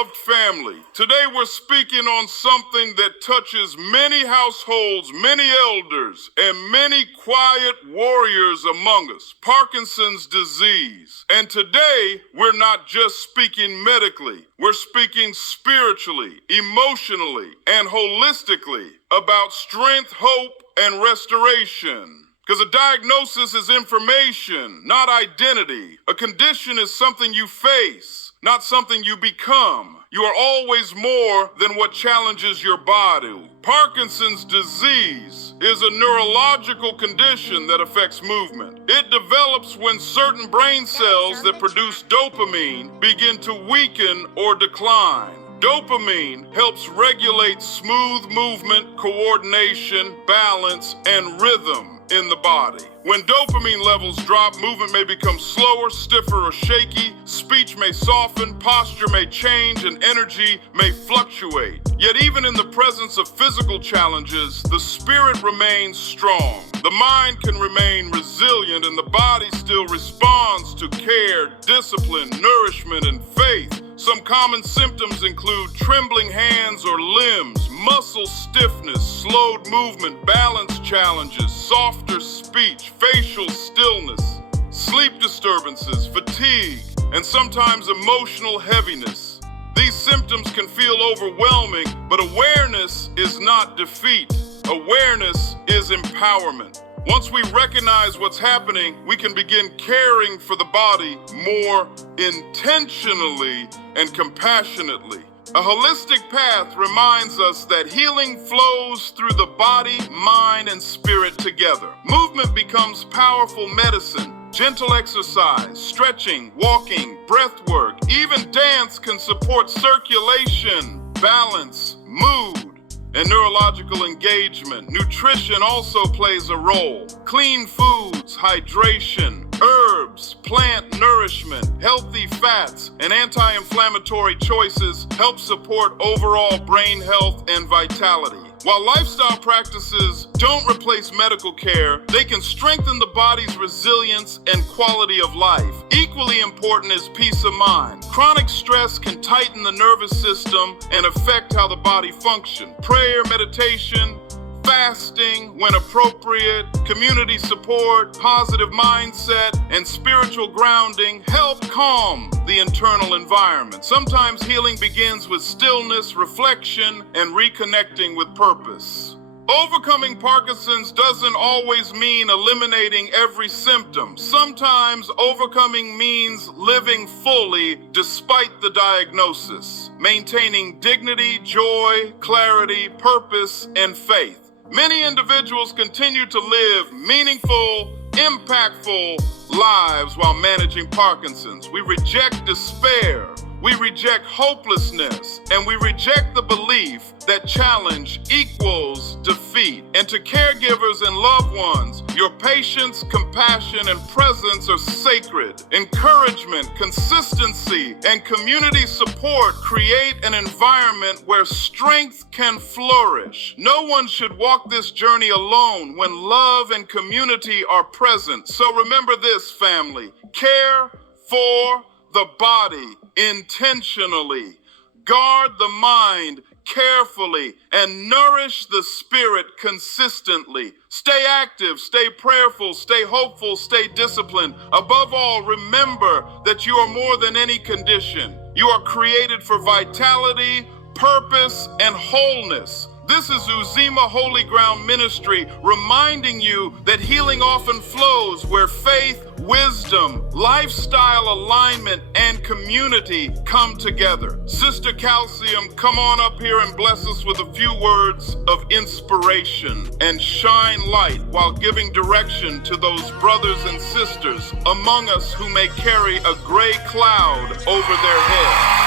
Beloved family, today we're speaking on something that touches many households, many elders, and many quiet warriors among us, Parkinson's disease. And today, we're not just speaking medically, we're speaking spiritually, emotionally, and holistically about strength, hope, and restoration. Because a diagnosis is information, not identity. A condition is something you face, not something you become. You are always more than what challenges your body. Parkinson's disease is a neurological condition that affects movement. It develops when certain brain cells that produce dopamine begin to weaken or decline. Dopamine helps regulate smooth movement, coordination, balance, and rhythm in the body. When dopamine levels drop, movement may become slower, stiffer, or shaky. Speech may soften, posture may change, and energy may fluctuate. Yet even in the presence of physical challenges, the spirit remains strong. The mind can remain resilient, and the body still responds to care, discipline, nourishment, and faith. Some common symptoms include trembling hands or limbs, muscle stiffness, slowed movement, balance challenges, softer speech, facial stillness, sleep disturbances, fatigue, and sometimes emotional heaviness. These symptoms can feel overwhelming, but awareness is not defeat. Awareness is empowerment. Once we recognize what's happening, we can begin caring for the body more intentionally and compassionately. A holistic path reminds us that healing flows through the body, mind, and spirit together. Movement becomes powerful medicine. Gentle exercise, stretching, walking, breath work, even dance can support circulation, balance, mood, and neurological engagement. Nutrition also plays a role. Clean foods, hydration, herbs, plant nourishment, healthy fats, and anti-inflammatory choices help support overall brain health and vitality. While lifestyle practices don't replace medical care, they can strengthen the body's resilience and quality of life. Equally important is peace of mind. Chronic stress can tighten the nervous system and affect how the body functions. Prayer, meditation, fasting when appropriate, community support, positive mindset, and spiritual grounding help calm the internal environment. Sometimes healing begins with stillness, reflection, and reconnecting with purpose. Overcoming Parkinson's doesn't always mean eliminating every symptom. Sometimes overcoming means living fully despite the diagnosis, maintaining dignity, joy, clarity, purpose, and faith. Many individuals continue to live meaningful, impactful lives while managing Parkinson's. We reject despair, we reject hopelessness, and we reject the belief that challenge equals defeat. And to caregivers and loved ones, your patience, compassion, and presence are sacred. Encouragement, consistency, and community support create an environment where strength can flourish. No one should walk this journey alone when love and community are present. So remember this, family. Care for the body intentionally. Guard the mind carefully and nourish the spirit consistently. Stay active, stay prayerful, stay hopeful, stay disciplined. Above all, remember that you are more than any condition. You are created for vitality, purpose, and wholeness. This is Uzimah Holy Ground Ministry reminding you that healing often flows where faith, wisdom, lifestyle alignment, and community come together. Sister Calcium, come on up here and bless us with a few words of inspiration and shine light while giving direction to those brothers and sisters among us who may carry a gray cloud over their heads.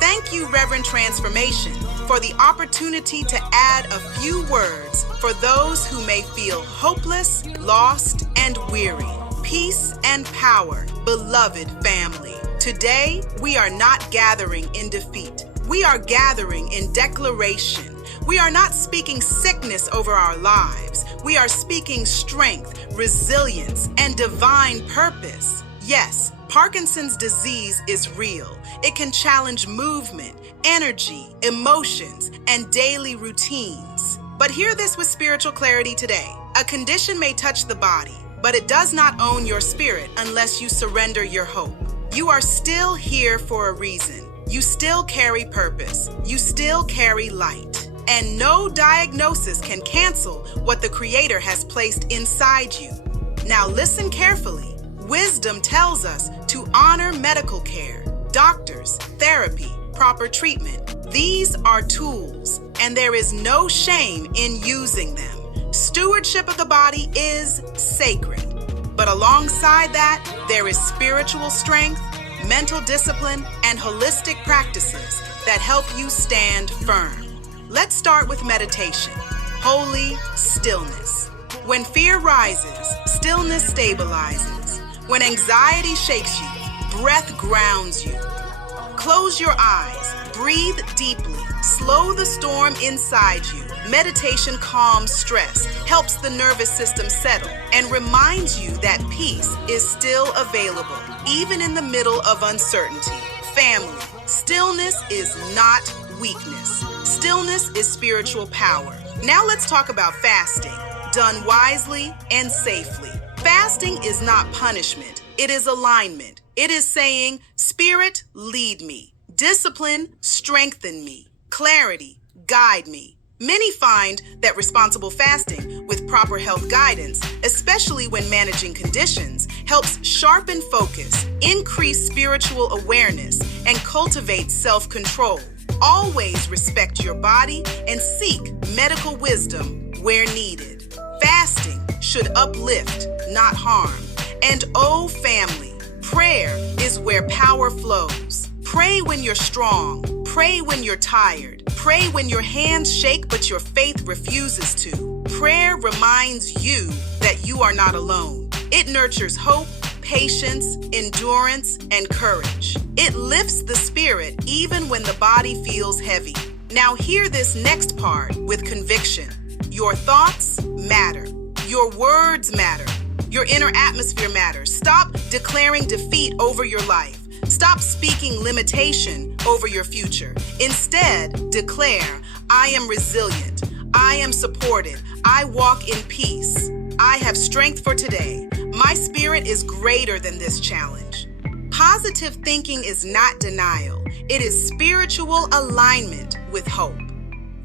Thank you, Reverend Transformation, for the opportunity to add a few words for those who may feel hopeless, lost, and weary. Peace and power, beloved family. Today, we are not gathering in defeat. We are gathering in declaration. We are not speaking sickness over our lives. We are speaking strength, resilience, and divine purpose. Yes, Parkinson's disease is real. It can challenge movement, energy, emotions, and daily routines. But hear this with spiritual clarity today. A condition may touch the body, but it does not own your spirit unless you surrender your hope. You are still here for a reason. You still carry purpose. You still carry light. And no diagnosis can cancel what the Creator has placed inside you. Now listen carefully. Wisdom tells us to honor medical care, doctors, therapy, proper treatment. These are tools, and there is no shame in using them. Stewardship of the body is sacred. But alongside that, there is spiritual strength, mental discipline, and holistic practices that help you stand firm. Let's start with meditation. Holy stillness. When fear rises, stillness stabilizes. When anxiety shakes you, breath grounds you. Close your eyes, breathe deeply, slow the storm inside you. Meditation calms stress, helps the nervous system settle, and reminds you that peace is still available, even in the middle of uncertainty. Family, stillness is not weakness. Stillness is spiritual power. Now let's talk about fasting, done wisely and safely. Fasting is not punishment, it is alignment. It is saying, Spirit, lead me. Discipline, strengthen me. Clarity, guide me. Many find that responsible fasting with proper health guidance, especially when managing conditions, helps sharpen focus, increase spiritual awareness, and cultivate self-control. Always respect your body and seek medical wisdom where needed. Fasting should uplift, not harm. And oh, family, prayer is where power flows. Pray when you're strong. Pray when you're tired. Pray when your hands shake but your faith refuses to. Prayer reminds you that you are not alone. It nurtures hope, patience, endurance, and courage. It lifts the spirit even when the body feels heavy. Now hear this next part with conviction. Your thoughts matter. Your words matter. Your inner atmosphere matters. Stop declaring defeat over your life. Stop speaking limitation over your future. Instead, declare, I am resilient. I am supported. I walk in peace. I have strength for today. My spirit is greater than this challenge. Positive thinking is not denial. It is spiritual alignment with hope.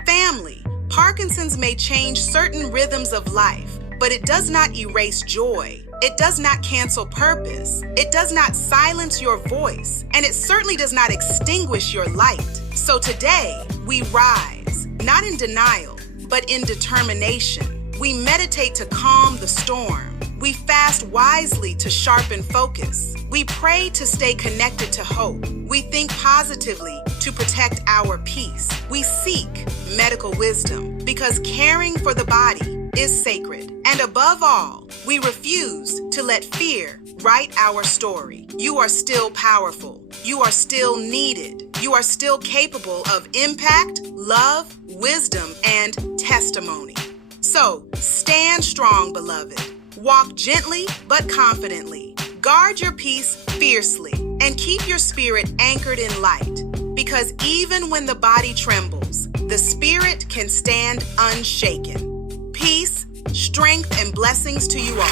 Family, Parkinson's may change certain rhythms of life, but it does not erase joy. It does not cancel purpose. It does not silence your voice. And it certainly does not extinguish your light. So today, we rise, not in denial, but in determination. We meditate to calm the storm. We fast wisely to sharpen focus. We pray to stay connected to hope. We think positively to protect our peace. We seek medical wisdom because caring for the body is sacred. And above all, we refuse to let fear write our story. You are still powerful. You are still needed. You are still capable of impact, love, wisdom, and testimony. So stand strong, beloved. Walk gently but confidently. Guard your peace fiercely and keep your spirit anchored in light. Because even when the body trembles, the spirit can stand unshaken. Peace, strength, and blessings to you all.